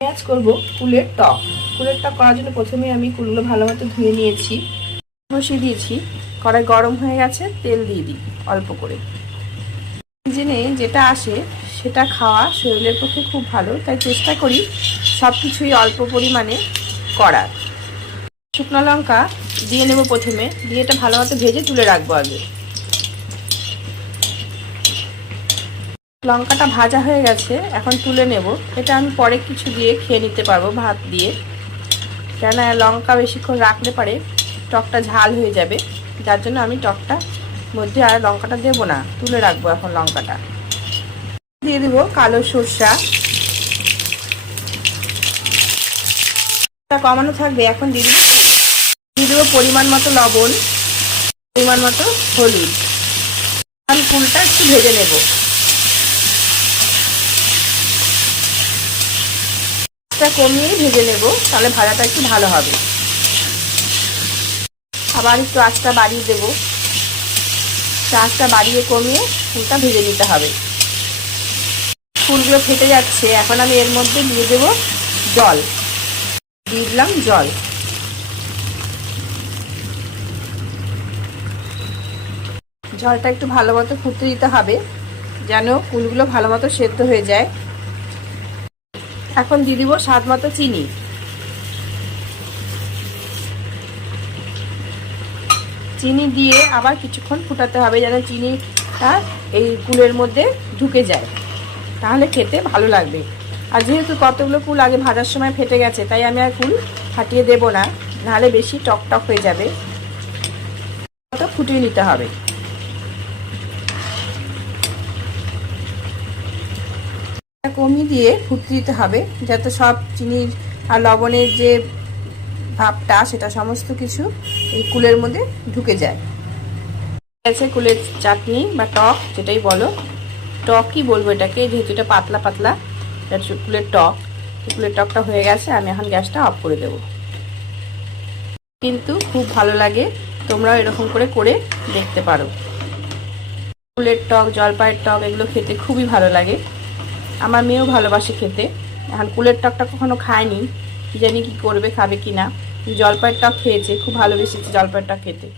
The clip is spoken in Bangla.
আজ করব কুলের টক। কুলের টক করার জন্য প্রথমে আমি কুলগুলো ভালো মতো ধুয়ে নিয়েছি, বসিয়ে দিয়েছি। কড়াই গরম হয়ে গেছে, তেল দিয়ে দিই অল্প করে। সিজনে যেটা আসে সেটা খাওয়া শরীরের পক্ষে খুব ভালো, তাই চেষ্টা করি সব কিছুই অল্প পরিমাণে করার। শুকনো লঙ্কা দিয়ে নেব প্রথমে, দিয়ে এটা ভালো মতো ভেজে তুলে রাখবো আগে। লঙ্কাটা ভাজা হয়ে গেছে, এখন তুলে নেব। এটা আমি পরে কিছু দিয়ে খেয়ে নিতে পারবো, ভাত দিয়ে। কেন লঙ্কা বেশিক্ষণ রাখলে পারে টকটা ঝাল হয়ে যাবে, যার জন্য আমি টকটা মধ্যে আর লঙ্কাটা দেবো না, তুলে রাখবো। এখন লঙ্কাটা দিয়ে দেবো কালো সর্ষা, কমানো থাকবে। এখন দিয়ে দেবো পরিমাণ মতো লবণ, পরিমাণ মতো হলুদ। আমি ফুলটা একটু ভেজে নেব। কমিয়েই ভেজে নেব, তাহলে ভাজাটা একটু ভালো হবে। আবার একটু আঁচটা বাড়িয়ে দেব। আঁচটা বাড়িয়ে কমিয়ে ফুলটা ভেজে নিতে হবে। ফুলগুলো ফেটে যাচ্ছে, এখন আমি এর মধ্যে দিয়ে দেব জল। দিয়ে দিলাম জল। জলটা একটু ভালো মতো ফুটতে দিতে হবে, যেন ফুলগুলো ভালো মতো সেদ্ধ হয়ে যায়। এখন দিয়ে দিব স্বাদ মতো চিনি। চিনি দিয়ে আবার কিছুক্ষণ ফুটাতে হবে, যেন চিনিটা এই কুলের মধ্যে ঢুকে যায়, তাহলে খেতে ভালো লাগবে। আর যেহেতু কতগুলো কুল আগে ভাজার সময় ফেটে গেছে, তাই আমি আর কুল ফাটিয়ে দেব না, নাহলে বেশি টক টক হয়ে যাবে। তো ফুটিয়ে নিতে হবে। কমিয়ে দিয়ে ফুটতে দিতে হবে, যাতে সব চিনির আর লবণের যে ভাবটা সেটা সমস্ত কিছু এই কুলের মধ্যে ঢুকে যায়। আছে কুলের চাটনি বা টক, যেটাই বলো, টকই বলবো এটাকে, যেহেতু এটা পাতলা পাতলা কুলের টক। কুলের টকটা হয়ে গেছে, আমি এখন গ্যাসটা অফ করে দেব। কিন্তু খুব ভালো লাগে, তোমরাও এরকম করে করে দেখতে পারো। কুলের টক, জলপাইয়ের টক, এগুলো খেতে খুবই ভালো লাগে। আমার মেয়েও ভালোবাসে খেতে। এখন কুলের টকটা কখনো খায়নি, জানি কি করবে, খাবে কি না। জলপাইয়ের টক খেয়েছে, খুব ভালোবেসেছে জলপাইয়ের টক খেতে।